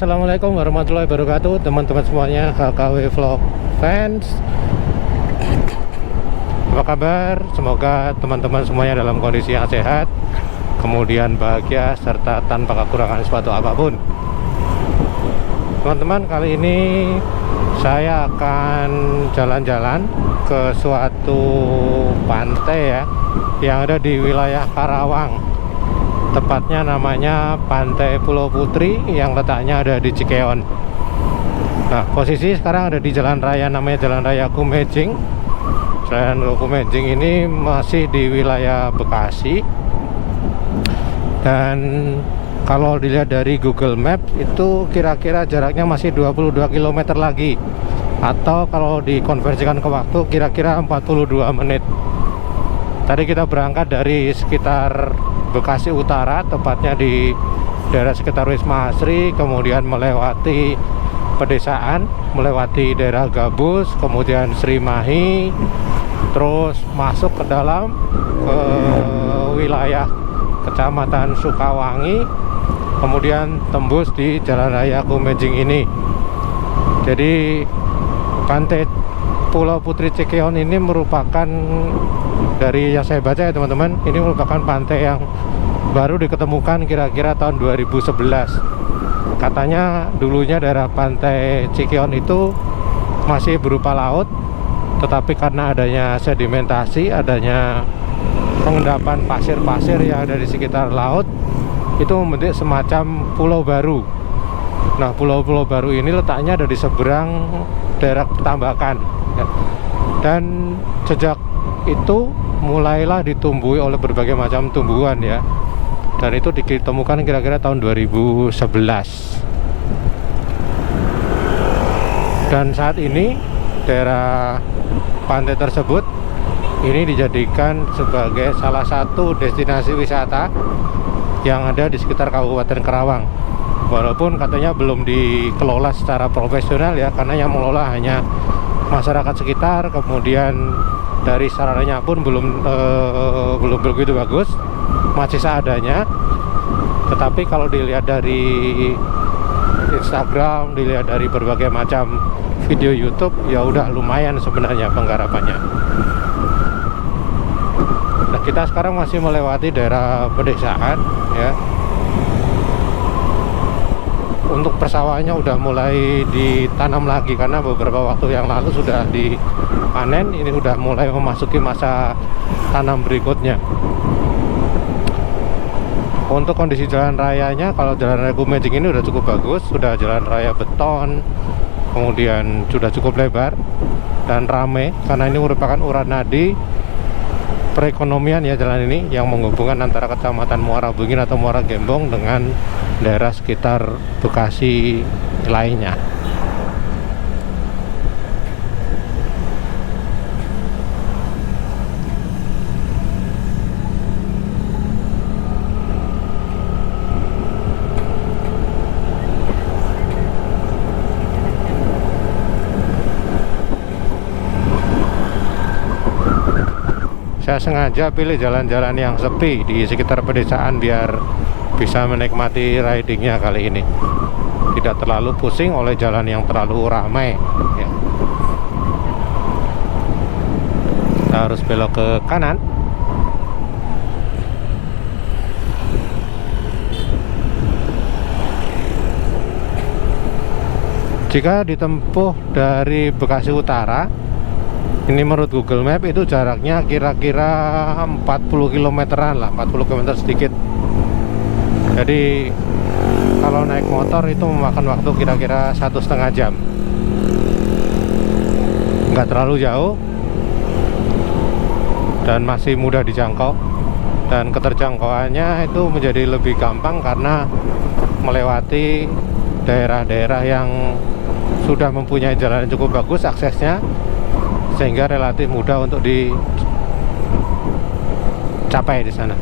Assalamualaikum warahmatullahi wabarakatuh, teman-teman semuanya, HKW Vlog fans. Apa kabar? Semoga teman-teman semuanya dalam kondisi yang sehat, kemudian bahagia, serta tanpa kekurangan suatu apapun. Teman-teman, kali ini saya akan jalan-jalan ke suatu pantai ya, yang ada di wilayah Karawang. Tepatnya namanya Pantai Pulau Putri yang letaknya ada di Cikeon. Nah, posisi sekarang ada di jalan raya namanya Jalan Raya Kumejing. Jalan Kumejing ini masih di wilayah Bekasi. Dan kalau dilihat dari Google Maps itu kira-kira jaraknya masih 22 km lagi. Atau kalau dikonversikan ke waktu kira-kira 42 menit. Tadi kita berangkat dari sekitar Bekasi Utara, tepatnya di daerah sekitar Wisma Asri, kemudian melewati pedesaan, melewati daerah Gabus, kemudian Srimahi, terus masuk ke dalam ke wilayah Kecamatan Sukawangi, kemudian tembus di Jalan Raya Kumejing ini. Jadi Pantai Pulau Putri Cikeon ini merupakan, dari yang saya baca ya teman-teman, ini merupakan pantai yang baru diketemukan kira-kira tahun 2011. Katanya dulunya daerah pantai Cikeon itu masih berupa laut, tetapi karena adanya sedimentasi, adanya pengendapan pasir-pasir yang ada di sekitar laut, itu membentuk semacam pulau baru. Nah, pulau-pulau baru ini letaknya ada di seberang daerah Petambakan ya. Dan sejak itu mulailah ditumbuhi oleh berbagai macam tumbuhan ya. Dan itu ditemukan kira-kira tahun 2011. Dan saat ini daerah pantai tersebut ini dijadikan sebagai salah satu destinasi wisata yang ada di sekitar Kabupaten Karawang. Walaupun katanya belum dikelola secara profesional ya, karena yang mengelola hanya masyarakat sekitar, kemudian dari sarananya pun belum begitu bagus, masih seadanya. Tetapi kalau dilihat dari Instagram, dilihat dari berbagai macam video YouTube, ya udah lumayan sebenarnya penggarapannya. Nah, kita sekarang masih melewati daerah pedesaan ya. Untuk persawahannya udah mulai ditanam lagi karena beberapa waktu yang lalu sudah dipanen. Ini udah mulai memasuki masa tanam berikutnya. Untuk kondisi jalan rayanya, kalau jalan raya Kumejing ini udah cukup bagus, sudah jalan raya beton, kemudian sudah cukup lebar dan ramai karena ini merupakan urat nadi perekonomian ya, jalan ini yang menghubungkan antara Kecamatan Muara Bungin atau Muara Gembong dengan daerah sekitar Bekasi lainnya. Saya sengaja pilih jalan-jalan yang sepi di sekitar pedesaan biar bisa menikmati ridingnya kali ini. Tidak terlalu pusing oleh jalan yang terlalu ramai ya. Kita harus belok ke kanan. Jika ditempuh dari Bekasi Utara, ini menurut Google Map itu jaraknya kira-kira 40 kilometeran lah, 40 km sedikit. Jadi kalau naik motor itu memakan waktu kira-kira 1,5 jam. Nggak terlalu jauh dan masih mudah dijangkau. Dan keterjangkauannya itu menjadi lebih gampang karena melewati daerah-daerah yang sudah mempunyai jalan yang cukup bagus aksesnya, sehingga relatif mudah untuk dicapai di sana.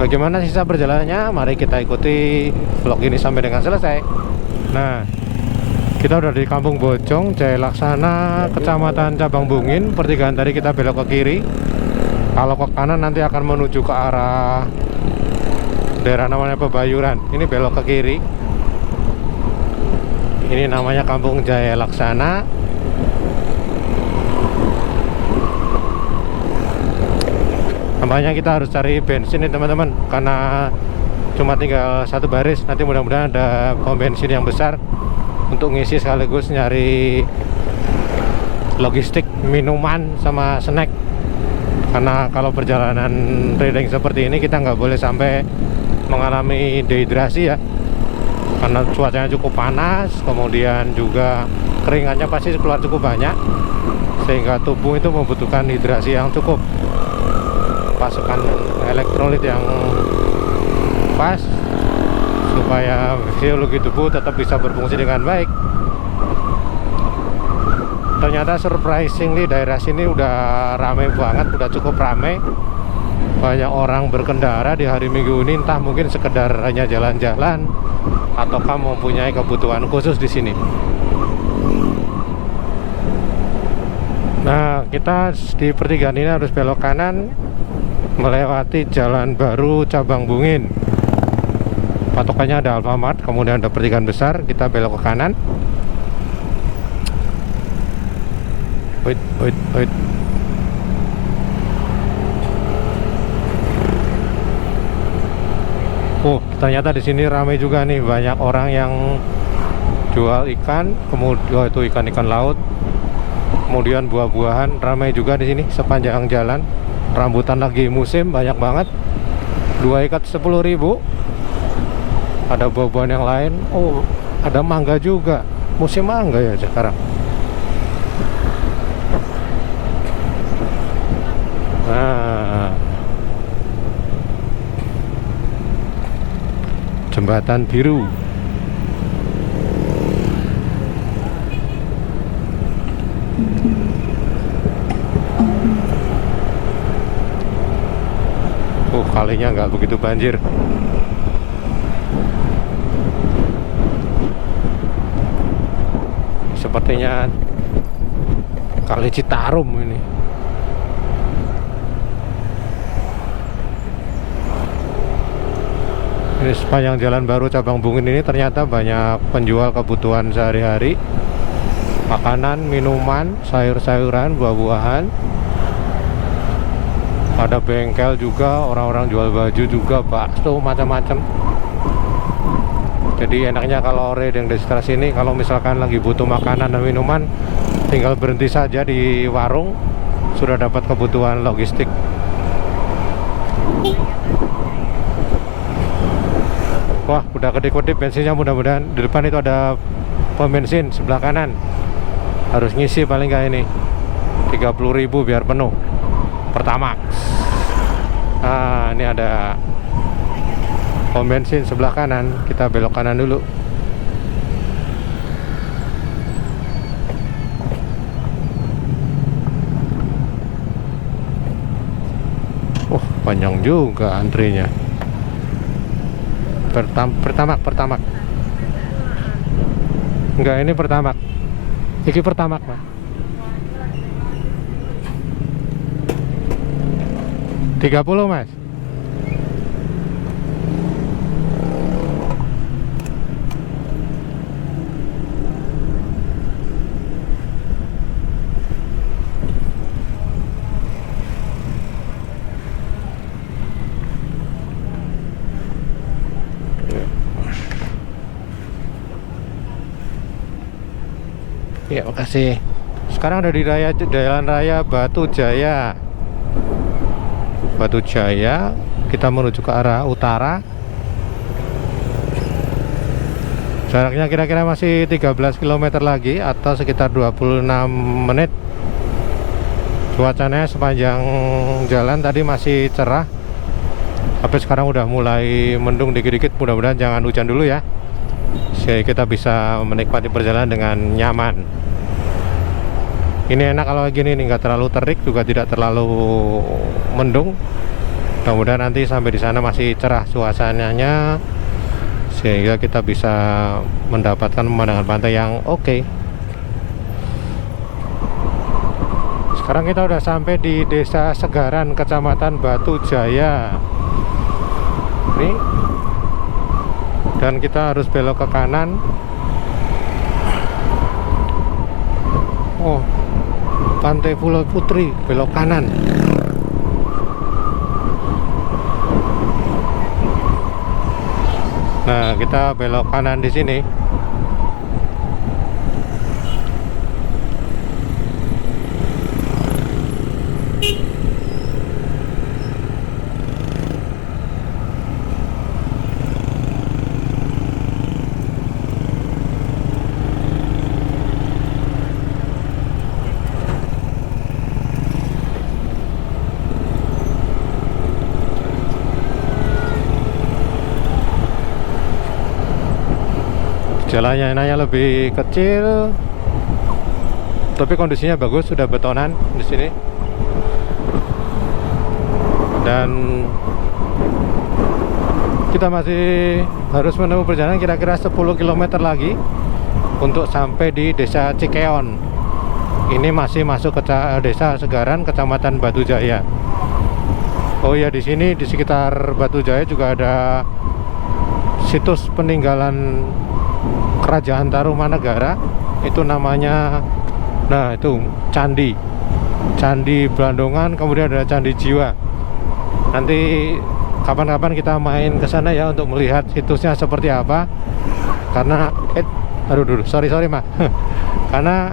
Bagaimana sisa perjalanannya? Mari kita ikuti vlog ini sampai dengan selesai. Nah, kita udah di Kampung Bojong, Jaya Laksana, Kecamatan Cabang Bungin. Pertigaan tadi kita belok ke kiri. Kalau ke kanan nanti akan menuju ke arah daerah namanya Pebayuran. Ini belok ke kiri. Ini namanya Kampung Jaya Laksana. Nampaknya kita harus cari bensin nih teman-teman, karena cuma tinggal satu baris. Nanti mudah-mudahan ada pom bensin yang besar untuk ngisi sekaligus nyari logistik minuman sama snack. Karena kalau perjalanan riding seperti ini kita nggak boleh sampai mengalami dehidrasi ya, karena cuacanya cukup panas, kemudian juga keringatnya pasti keluar cukup banyak, sehingga tubuh itu membutuhkan hidrasi yang cukup, pasukan elektrolit yang pas supaya fisiologi tubuh tetap bisa berfungsi dengan baik. Ternyata surprisingly daerah sini udah ramai banget, udah cukup ramai. Banyak orang berkendara di hari Minggu ini, entah mungkin sekedar hanya jalan-jalan ataukah mempunyai kebutuhan khusus di sini. Nah, kita di pertigaan ini harus belok kanan melewati Jalan Baru Cabang Bungin. Patokannya ada Alfamart, kemudian ada pertigaan besar, kita belok ke kanan. Wait. Oh, ternyata di sini ramai juga nih, banyak orang yang jual ikan, kemudian itu ikan laut, kemudian buah-buahan, ramai juga di sini sepanjang jalan. Rambutan lagi musim, banyak banget. 2 ikat 10.000. Ada buah-buahan yang lain. Oh, ada mangga juga. Musim mangga ya sekarang. Nah, Jembatan Biru. Kalinya nggak begitu banjir. Sepertinya Kali Citarum ini. Ini sepanjang Jalan Baru Cabang Bungin ini ternyata banyak penjual kebutuhan sehari-hari, makanan, minuman, sayur-sayuran, buah-buahan. Ada bengkel juga, orang-orang jual baju juga, bakso, macam-macam. Jadi enaknya kalau riding di sekitar sini, kalau misalkan lagi butuh makanan dan minuman, tinggal berhenti saja di warung, sudah dapat kebutuhan logistik. Wah, udah kedip-kedip bensinnya, mudah-mudahan. Di depan itu ada pom bensin sebelah kanan. Harus ngisi paling nggak ini 30.000 biar penuh Pertamax. Nah, ini ada pom bensin sebelah kanan. Kita belok kanan dulu. Panjang juga antrinya. Pertamax. Enggak, ini Pertamax. Iki Pertamax, Pak. 30, Mas. Ya, makasih. Sekarang udah di Jalan Raya Batu Jaya. Kita menuju ke arah utara. Jaraknya kira-kira masih 13 km lagi atau sekitar 26 menit. Cuacanya sepanjang jalan tadi masih cerah, tapi sekarang udah mulai mendung dikit-dikit. Mudah-mudahan jangan hujan dulu ya, sehingga kita bisa menikmati perjalanan dengan nyaman. Ini enak kalau gini nih, nggak terlalu terik juga tidak terlalu mendung. Mudah-mudahan nanti sampai di sana masih cerah suasananya, sehingga kita bisa mendapatkan pemandangan pantai yang oke. Sekarang kita udah sampai di Desa Segaran, Kecamatan Batu Jaya. Nih. Dan kita harus belok ke kanan Pantai Pulau Putri, belok kanan. Nah, kita belok kanan di sini. Jalannya enaknya lebih kecil, tapi kondisinya bagus, sudah betonan di sini. Dan kita masih harus menempuh perjalanan kira-kira 10 km lagi untuk sampai di Desa Cikeon. Ini masih masuk ke Desa Segaran, Kecamatan Batu Jaya. Oh ya, di sini di sekitar Batu Jaya juga ada situs peninggalan Kerajaan Tarumanegara. Itu namanya, nah itu Candi Blandongan, kemudian ada Candi Jiwa. Nanti kapan-kapan kita main ke sana ya untuk melihat situsnya seperti apa. Karena sorry Mak. Karena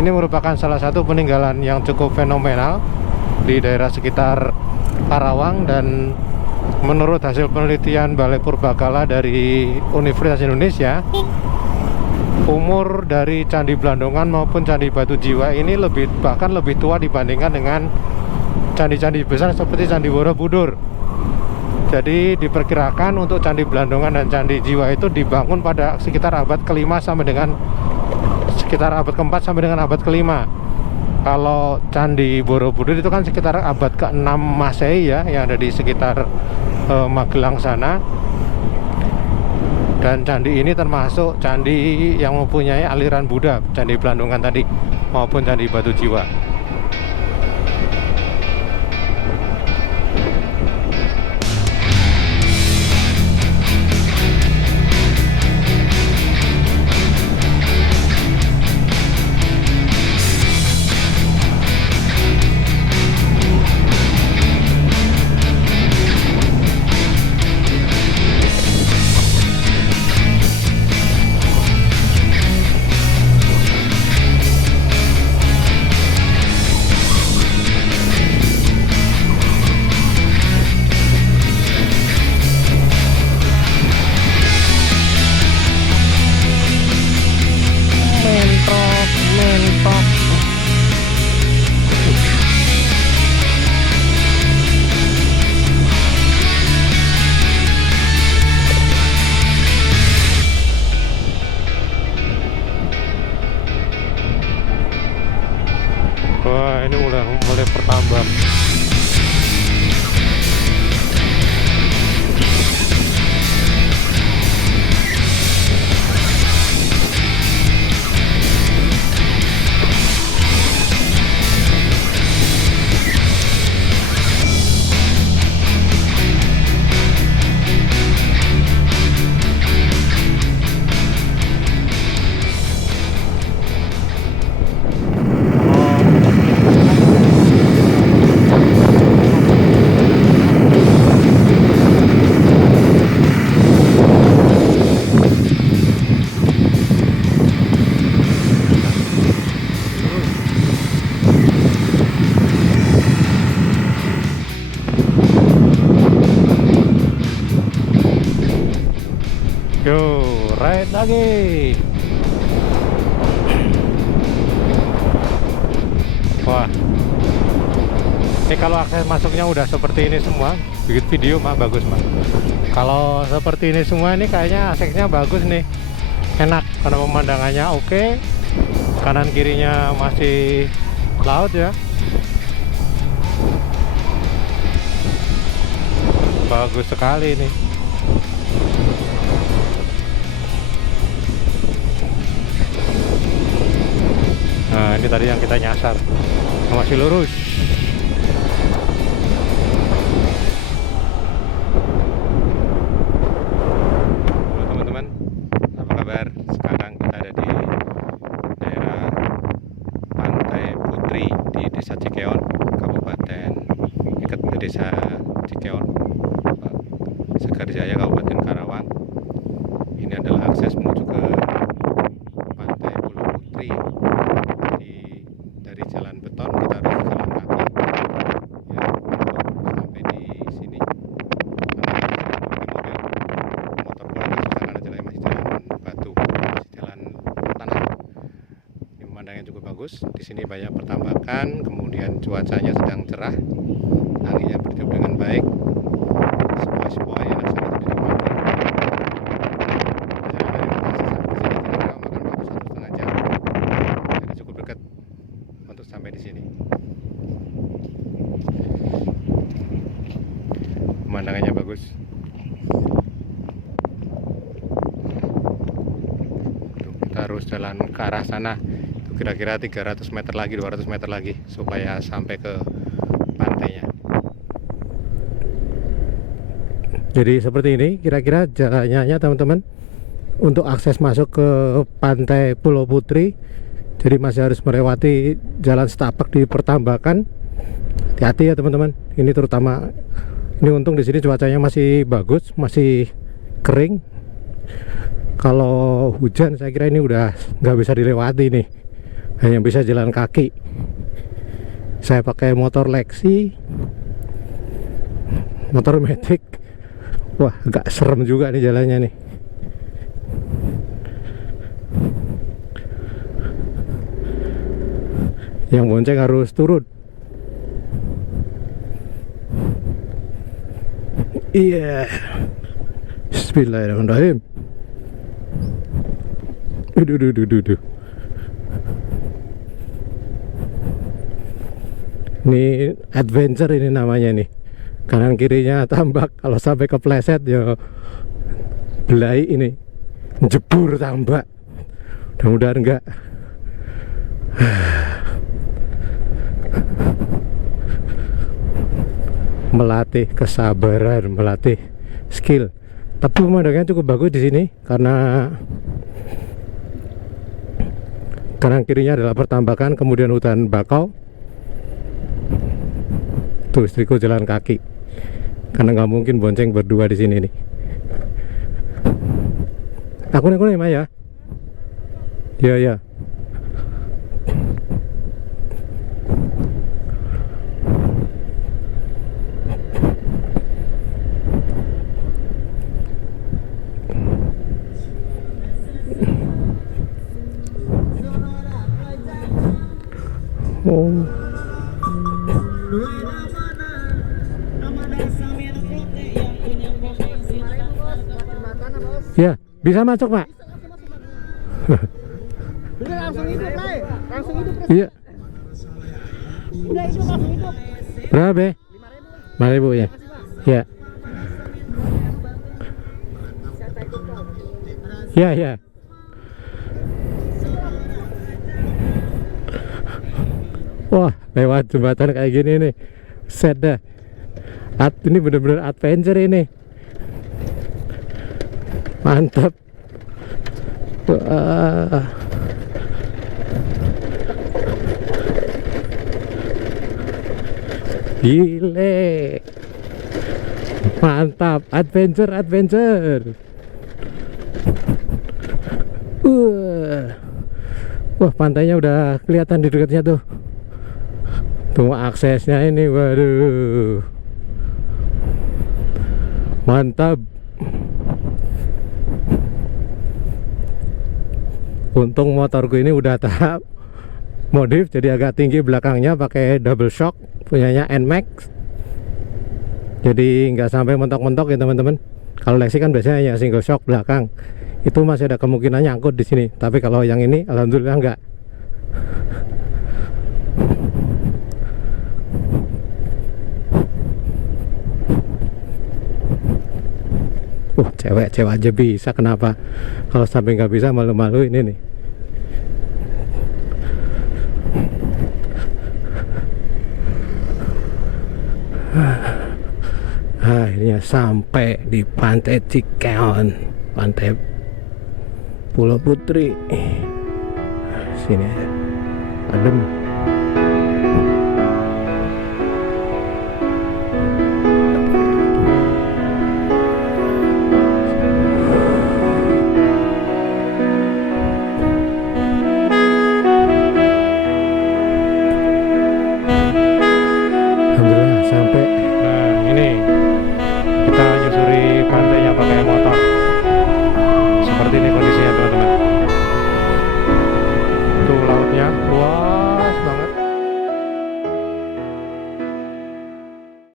ini merupakan salah satu peninggalan yang cukup fenomenal di daerah sekitar Karawang, dan menurut hasil penelitian Balai Purbakala dari Universitas Indonesia, umur dari Candi Blandongan maupun Candi Batu Jiwa ini bahkan lebih tua dibandingkan dengan candi-candi besar seperti Candi Borobudur. Jadi diperkirakan untuk Candi Blandongan dan Candi Jiwa itu dibangun pada sekitar abad ke-5 sampai dengan sekitar abad ke-4 sampai dengan abad ke-5. Kalau Candi Borobudur itu kan sekitar abad ke-6 Masehi ya, yang ada di sekitar Magelang sana. Dan candi ini termasuk candi yang mempunyai aliran Buddha, Candi Blandongan tadi maupun Candi Batu Jiwa. Mentok. Wah, ini mulai bertambah. Yo, right lagi. Wah, ini kalau akses masuknya udah seperti ini semua, bikin video mah bagus mah. Kalau seperti ini semua ini kayaknya aksesnya bagus nih, enak karena pemandangannya oke. Kanan kirinya masih laut ya, bagus sekali nih. Nah, ini tadi yang kita nyasar, masih lurus. Halo teman-teman, apa kabar? Sekarang kita ada di daerah Pantai Putri di Desa Cikeon, Segarjaya, Kabupaten Karawang. Ini adalah akses menuju ke Pantai Pulau Putri. Jadi dari jalan beton kita harus jalan kaki ya, untuk sampai di sini. Motor boleh susah karena jalannya masih jalan batu, masih jalan tanah. Ini pemandangannya cukup bagus. Di sini banyak pertambakan, kemudian cuacanya sedang cerah, anginnya bertiup dengan baik. Sepoi-sepoi enak sangat dinikmati. Perjalanan dari Bekasi sampai ke sini kira-kira makan waktu 1,5 jam. Jadi cukup dekat untuk sampai di sini. Pemandangannya bagus. Kita harus jalan ke arah sana. Itu kira-kira 300 meter lagi, 200 meter lagi supaya sampai ke pantainya. Jadi seperti ini kira-kira jalannya teman-teman untuk akses masuk ke Pantai Pulau Putri. Jadi masih harus melewati jalan setapak di pertambakan. Hati-hati ya teman-teman. Ini terutama, ini untung di sini cuacanya masih bagus, masih kering. Kalau hujan saya kira ini udah nggak bisa dilewati nih, hanya bisa jalan kaki. Saya pakai motor Lexi, motor Matic. Wah, agak serem juga nih jalannya nih. Yang bonceng harus turun. Iya. Bismillahirrahmanirrahim. Duh. Ini adventure ini namanya nih. Kanan kirinya tambak, kalau sampai kepleset ya belai ini, jebur tambak. Mudah-mudahan enggak. Melatih kesabaran, melatih skill. Tapi pemandangannya cukup bagus di sini karena kanan kirinya adalah pertambakan, kemudian hutan bakau. Tuh istriku jalan kaki, karena nggak mungkin bonceng berdua di sini nih. Aku nih ya. Ya. Oh. Ya, bisa masuk, Pak. Udah langsung hidup, Pak. Langsung hidup. Iya. Udah hidup, langsung hidup. Berapa? 5.000 ya. Ya. Ya. Wah, lewat jembatan kayak gini nih. Set dah. Ini bener-bener adventure ini. Mantap. Wah. Gile. Mantap, adventure. Wah, pantainya udah kelihatan di dekatnya tuh. Tuh aksesnya ini, waduh. Mantap. Untung motorku ini udah tahap modif, jadi agak tinggi belakangnya, pakai double shock punyanya NMAX. Jadi nggak sampai mentok-mentok ya teman-teman. Kalau Lexi kan biasanya ya single shock belakang, itu masih ada kemungkinan nyangkut di sini. Tapi kalau yang ini alhamdulillah enggak. Cewek aja bisa, kenapa kalau sampai nggak bisa malu-malu ini nih. Akhirnya sampai di Pantai Cikeon, Pantai Pulau Putri. Sini aja, adem.